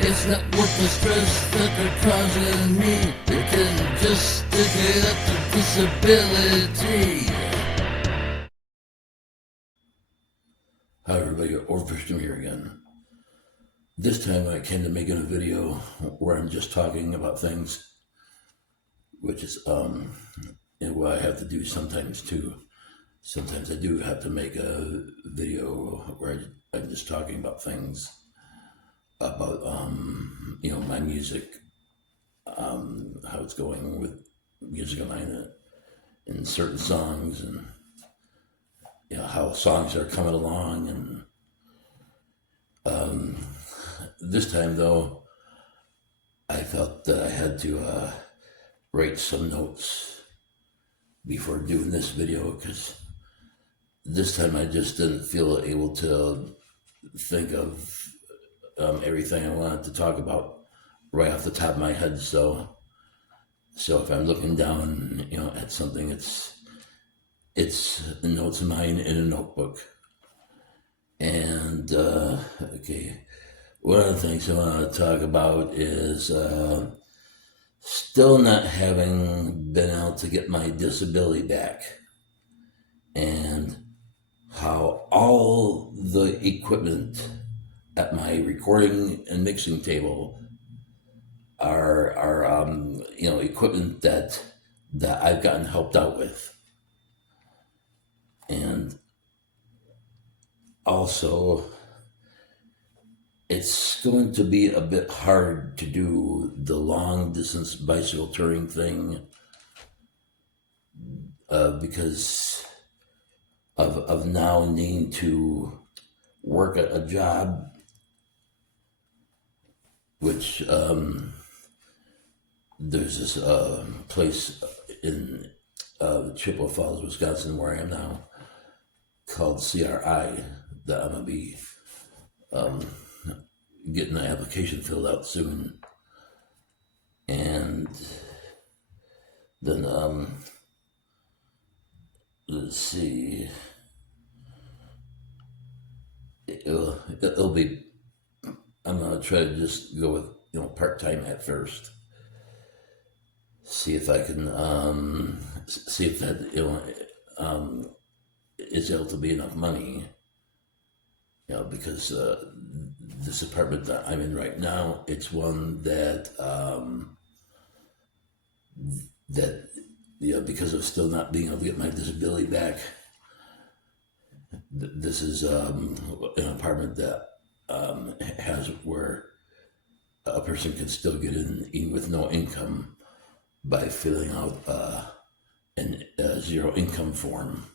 It's not worth the stress that they're causing me. They can just stick it up to disability. Hi everybody, OverPushed here again. This time I came to making a video where I'm just talking about things, which is what I have to do sometimes too. Sometimes I do have to make a video where I'm just talking about things about my music, how it's going with music alignment and certain songs, and how songs are coming along. And this time though, I felt that I had to write some notes before doing this video, because this time I just didn't feel able to think of everything I wanted to talk about right off the top of my head. So if I'm looking down, at something, it's notes of mine in a notebook. And okay, one of the things I want to talk about is still not having been able to get my disability back, and how all the equipment at my recording and mixing table are equipment that I've gotten helped out with. And also, it's going to be a bit hard to do the long distance bicycle touring thing because of now needing to work at a job, which there's this place in Chippewa Falls, Wisconsin, where I am now, called CRI, that I'm going to be getting the application filled out soon. And then, let's see, it'll be, I'm going to try to just go with, part-time at first. See if I can, see if that, is able to be enough money, because this apartment that I'm in right now, it's one that because of still not being able to get my disability back, this is an apartment that has where a person can still get in even with no income by filling out a zero income form.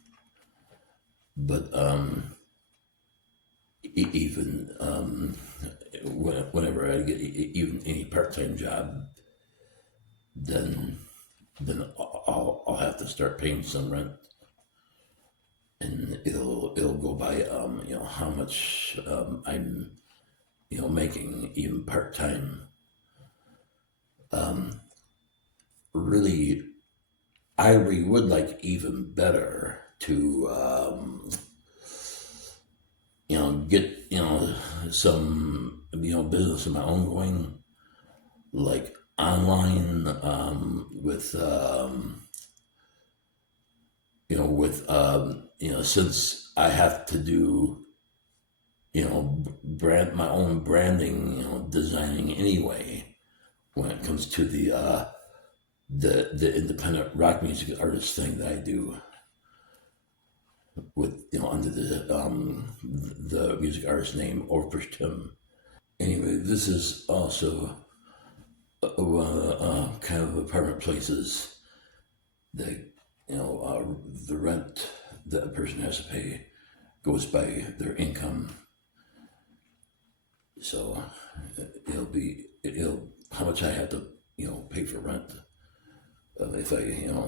But even whenever I get even any part-time job, then I'll have to start paying some rent, and it'll go by how much I'm making even part-time. Really, I really would like even better to get some business of my own going, like online, since I have to do my own branding, designing anyway, when it comes to the independent rock music artist thing that I do with under the music artist name OverPushed. Anyway, this is also kind of apartment places that the rent that a person has to pay goes by their income. So it'll how much I have to pay for rent if I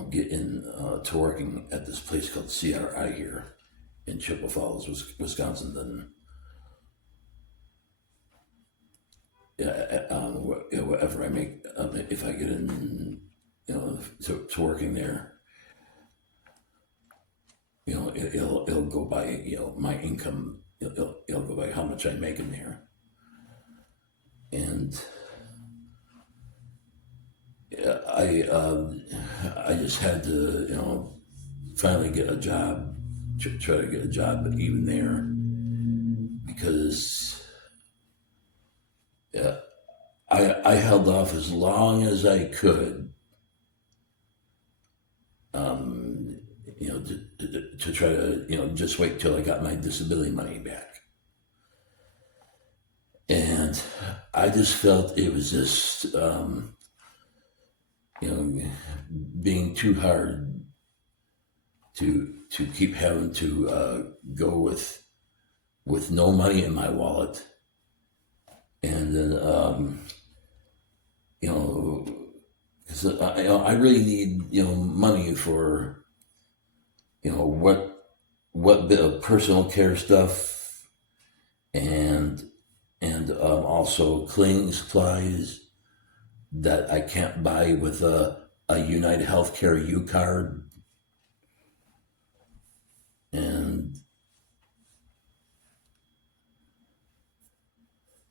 get in to working at this place called CRI here in Chippewa Falls, Wisconsin. Then whatever I make, if I get in to working there, it'll go by my income. It'll go by how much I make in there. and I just had to, finally get a job, try to get a job even there, because I held off as long as I could, um, to try to, just wait till I got my disability money back. And I just felt it was just, being too hard to keep having to go with no money in my wallet, and then you know, because I really need money for what bit of personal care stuff, and also cleaning supplies that I can't buy with a United Healthcare U card, and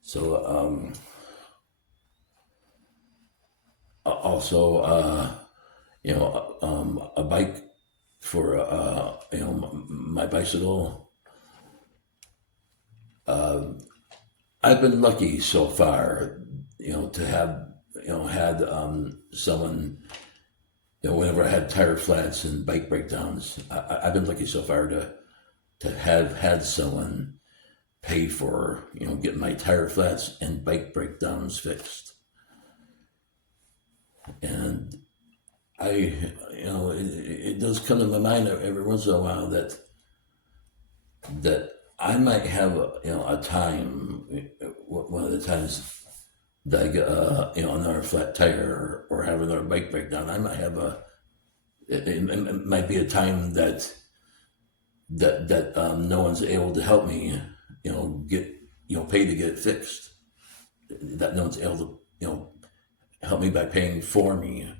so also a bike for my bicycle. I've been lucky so far, to have had someone, whenever I had tire flats and bike breakdowns. I've been lucky so far to have had someone pay for getting my tire flats and bike breakdowns fixed. And it does come to my mind every once in a while that I might have a time, one of the times that I get another flat tire or have another bike breakdown. I might have it might be a time that no one's able to help me, get pay to get it fixed. That no one's able to help me by paying for me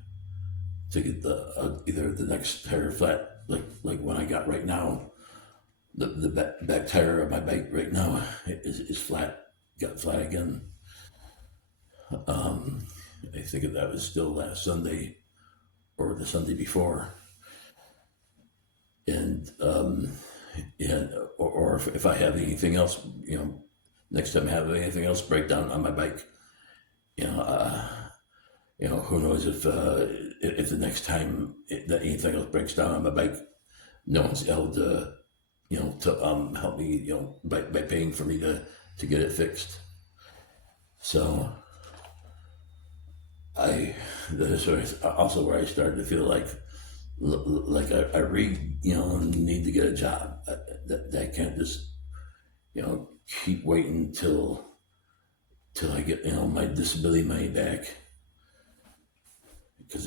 to get the either the next tire flat, like one I got right now. The back tire of my bike right now is flat. Got flat again. I think that was still last Sunday or the Sunday before. And yeah, or if I have anything else, next time I have anything else break down on my bike, you know, uh, who knows if the next time that anything else breaks down on my bike, no one's able to help me, by paying for me to get it fixed. So that's also where I started to feel like I really need to get a job. That I can't just keep waiting till I get my disability money back, because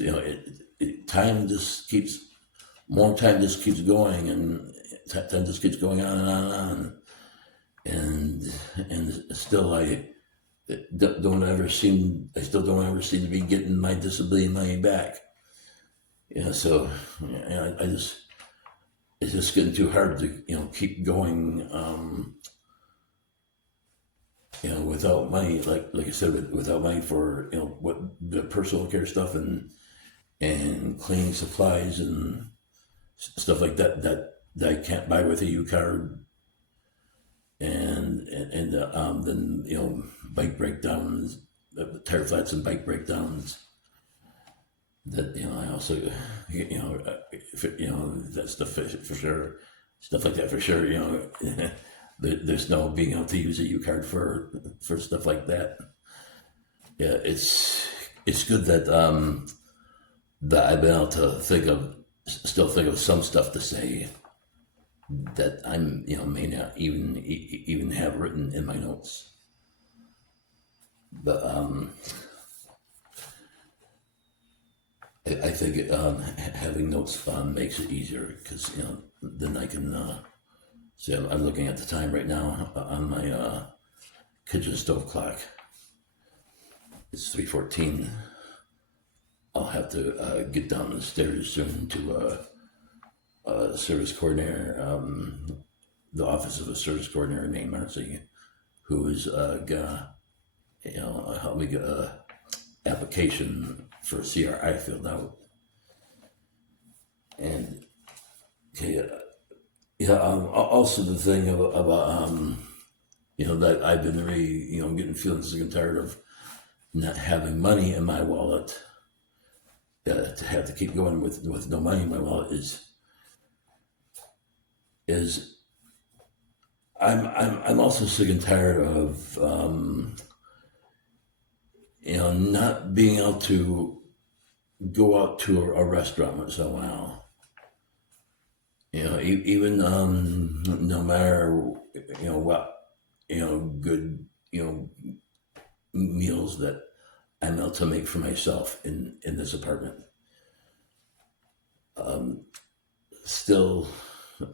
time just keeps time just keeps going, and time just keeps going on and on and on, and still I don't ever seem to be getting my disability money back. So I just it's just getting too hard to keep going, without money, like I said, without money for what the personal care stuff and cleaning supplies and stuff like that I can't buy with a U card, and then bike breakdowns, tire flats and bike breakdowns. That I also that stuff for sure, stuff like that for sure. There's no being able to use a U card for stuff like that. Yeah, it's good that I've been able to still think of some stuff to say that I'm may not even have written in my notes, but I think having notes makes it easier, because then I can see. I'm looking at the time right now on my kitchen stove clock. It's 3:14. I'll have to get down the stairs soon to service coordinator, the office of a service coordinator named Marcy, who is gonna help me get a application for CRI filled out. And okay, also the thing about that I've been really getting feeling sick and tired of not having money in my wallet. To have to keep going with no money in my wallet is I'm also sick and tired of not being able to go out to a restaurant once in a while. Even no matter what good meals that I'm able to make for myself in this apartment. Still,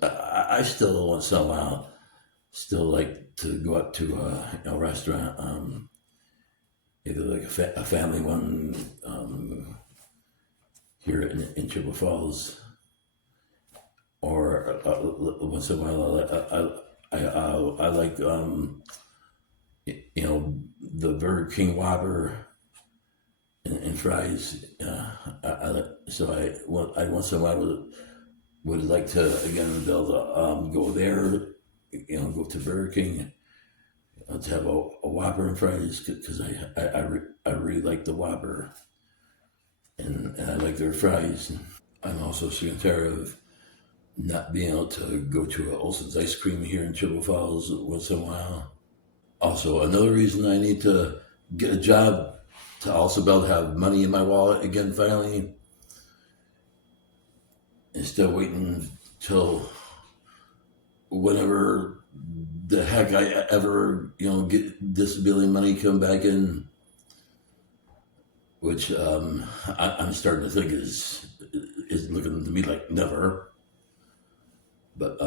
I still once in a while still like to go out to a restaurant, either like a family one here in Chippewa Falls, or once in a while I like the Burger King Whopper and fries. I once in a while would like to again be able to go there, go to Burger King to have a Whopper and fries because I really like the Whopper and I like their fries. I'm also sick and tired of not being able to go to Olson's Ice Cream here in Chippewa Falls once in a while. Also, another reason I need to get a job to also be able to have money in my wallet again finally, instead of waiting till whenever the heck I ever get disability money come back in, which I'm starting to think is looking to me like never. But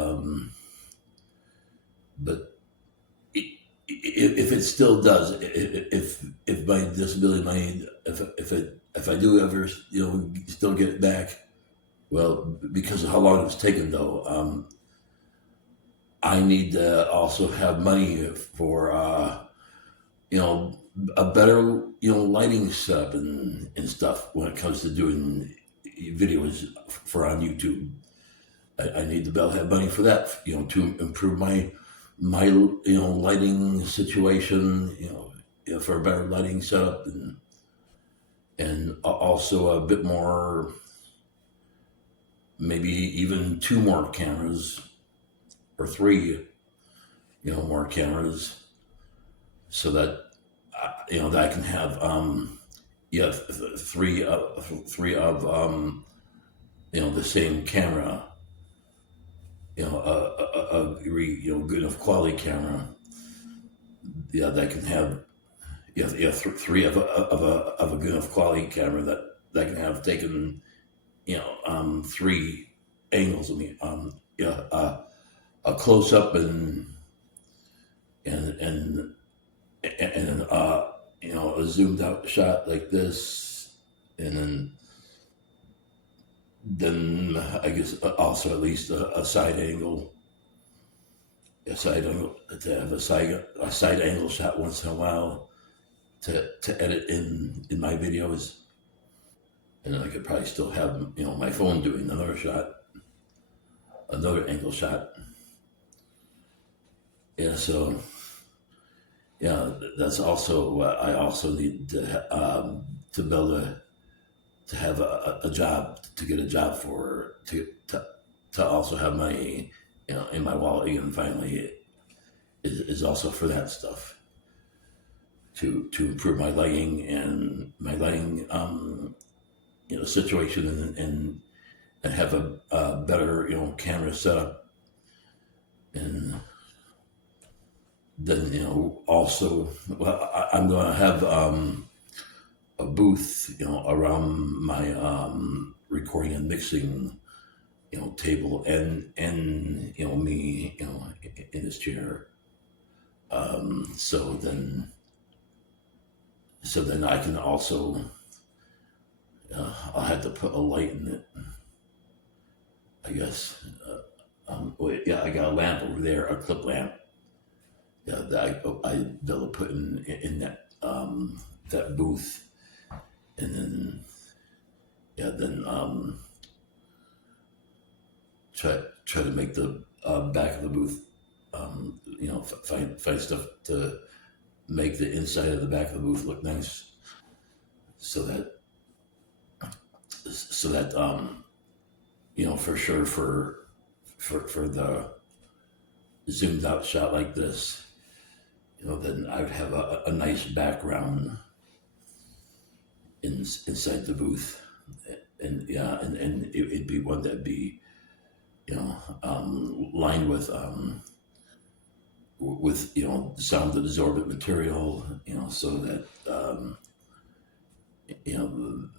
if it still does, if my disability money, if I do ever still get it back, well, because of how long it's taken though, I need to also have money for a better lighting setup and stuff when it comes to doing videos for on YouTube. I need to be able to have money for that, to improve my lighting situation, for a better lighting setup and also a bit more, maybe even 2 more cameras or 3, more cameras, so that that I can have 3 of the same camera, good enough quality camera, that can have 3 of a good enough quality camera that can have taken 3 angles of me, a close up and and a zoomed out shot like this, and then I guess also at least a side angle, to have a side angle shot once in a while to edit in my videos, and then I could probably still have my phone doing another angle shot. Yeah, so yeah, that's also what I also need to build to have a job, to get a job for, to also have money in my wallet again finally, is also for that stuff, to improve my lighting and my lighting situation, and have a better camera setup, and then also, well, I'm going to have a booth around my recording and mixing table, and me in this chair, so then I can also I'll have to put a light in it, I guess. Wait, yeah, I got a lamp over there, a clip lamp, that I be able to put in that booth, and then yeah, then try to make the back of the booth, find stuff to make the inside of the back of the booth look nice, so that for sure for the zoomed out shot like this, then I would have a nice background inside the booth, and yeah, and it'd be one that'd be lined with sound absorbent material, so that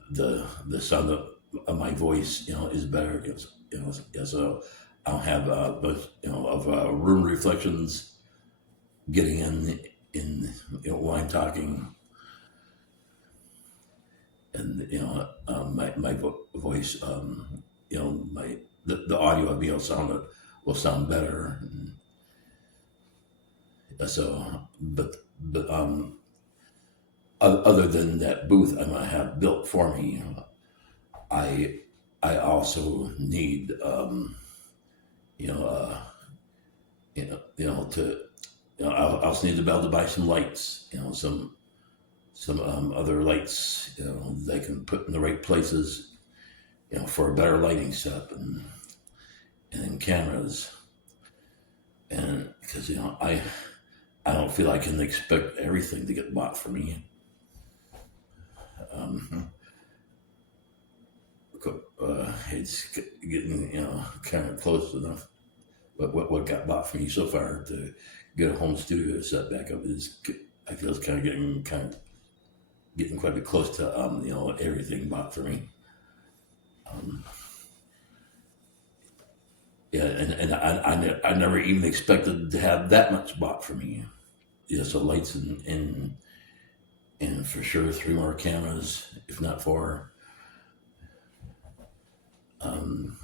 the sound of my voice is better. So I'll have but of room reflections getting in while I'm talking, and my voice, my the audio I'll be able to will sound better. And so, but other than that booth I'm gonna have built for me, I also need you know to I also need to be able to buy some lights, some other lights, that I can put in the right places, for a better lighting setup, and then cameras, and because I don't feel I can expect everything to get bought for me. Um, it's getting kind of close enough. But what got bought for me so far to get a home studio set back up is, I feel it's kind of getting quite a bit close to everything bought for me. Yeah, and I never even expected to have that much bought for me. Yeah, so lights and for sure 3 more cameras, if not 4. Um,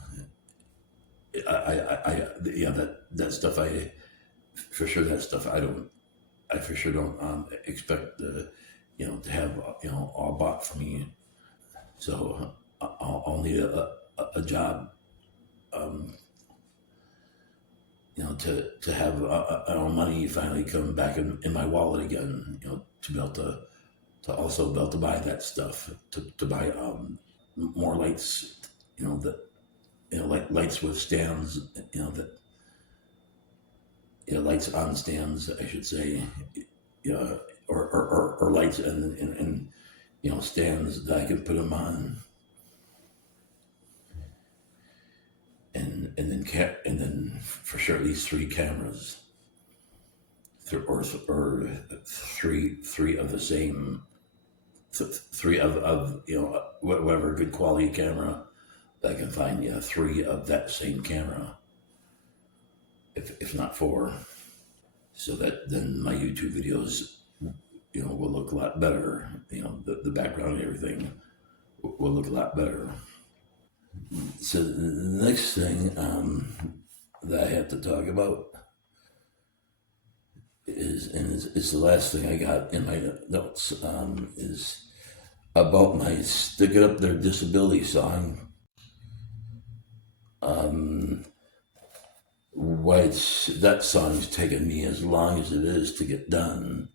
yeah, that stuff for sure that stuff I for sure don't expect to have all bought for me. So I'll need a job, um, to have money finally come back in my wallet again, to be able to also be able to buy that stuff, to buy more lights, that like lights with stands, that lights on stands, I should say, or lights and stands that I can put them on, and then for sure at least 3 cameras, or three of the same, 3 of whatever good quality camera that I can find. Yeah, 3 of that same camera, if not 4, so that then my YouTube videos will look a lot better. The background and everything will look a lot better. So the next thing that I have to talk about is the last thing I got in my notes, is about my "Stick It Up Their Disability" song. Why that song's taken me as long as it is to get done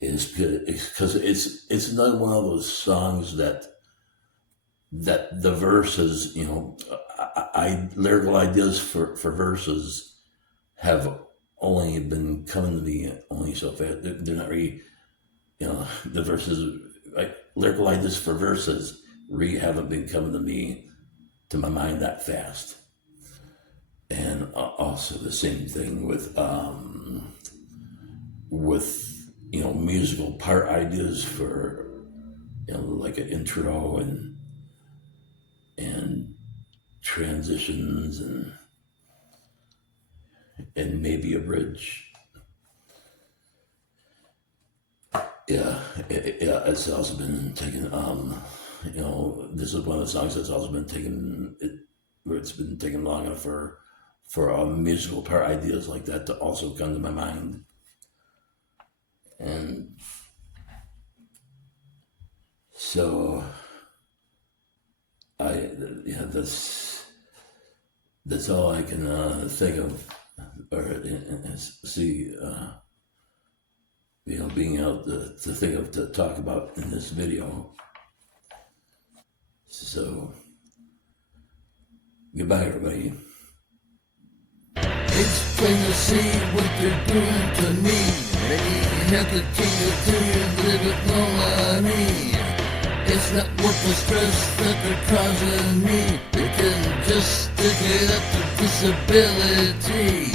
is because it's another one of those songs that the verses, lyrical ideas for verses have only been coming to me only so fast. They're not really, the verses, like lyrical ideas for verses, really haven't been coming to my mind that fast. And also the same thing with musical part ideas for like an intro and transitions and maybe a bridge. Yeah, it's also been taken. This is one of the songs that's also been taken. Where it's been taken long enough for musical part ideas like that to also come to my mind, and So yeah, that's all I can think of or see. Being able to think of to talk about in this video. So goodbye, everybody. It's plain to see what they're doing to me. Maybe have to take it to you, but it no money. It's not worth the stress that they're causing me. They can just stick it up to disability.